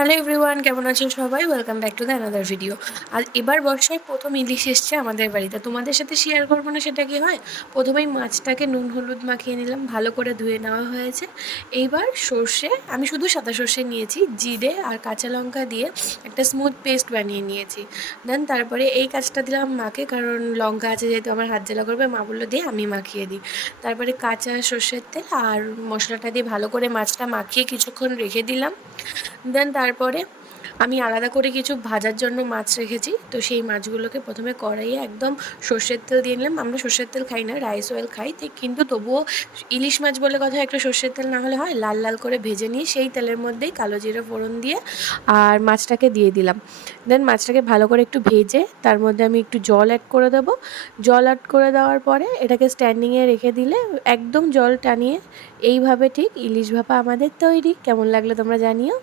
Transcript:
Hello everyone, কেমন আছেন সবাই? Welcome back to the another video. আর এবার বর্ষায় প্রথম ইলিশ এসছে আমাদের বাড়িতে। তোমাদের সাথে শেয়ার করবো না সেটা কি হয়? প্রথমেই মাছটাকে নুন হলুদ মাখিয়ে নিলাম, ভালো করে ধুয়ে নেওয়া হয়েছে। এইবার সর্ষে, আমি শুধু সাদা সর্ষে নিয়েছি, জিরে আর কাঁচা লঙ্কা দিয়ে একটা স্মুথ পেস্ট বানিয়ে নিয়েছি। দেন তারপরে এই কাজটা দিলাম মাকে, কারণ লঙ্কা আছে যেহেতু আমার হাত জ্বালা করবে, মা বললো দিয়ে আমি মাখিয়ে দিই। তারপরে কাঁচা সর্ষের তেল আর মশলাটা দিয়ে ভালো করে মাছটা মাখিয়ে কিছুক্ষণ রেখে দিলাম। দেন তারপরে আমি আলাদা করে কিছু ভাজার জন্য মাছ রেখেছি, তো সেই মাছগুলোকে প্রথমে কড়াইয়ে একদম সর্ষের তেল দিয়ে নিলাম। আমরা সর্ষের তেল খাই না, রাইস অয়েল খাই, কিন্তু তবুও ইলিশ মাছ বলে কথা, একটা সর্ষের তেল না হলে হয়। লাল লাল করে ভেজে নিয়ে সেই তেলের মধ্যেই কালো জিরে ফোড়ন দিয়ে আর মাছটাকে দিয়ে দিলাম। দেন মাছটাকে ভালো করে একটু ভেজে তার মধ্যে আমি একটু জল অ্যাড করে দেবো। জল অ্যাড করে দেওয়ার পরে এটাকে স্ট্যান্ডিংয়ে রেখে দিলে একদম জল টানিয়ে এইভাবে ঠিক ইলিশ ভাপা আমাদের তৈরি। কেমন লাগলো তোমরা জানিও।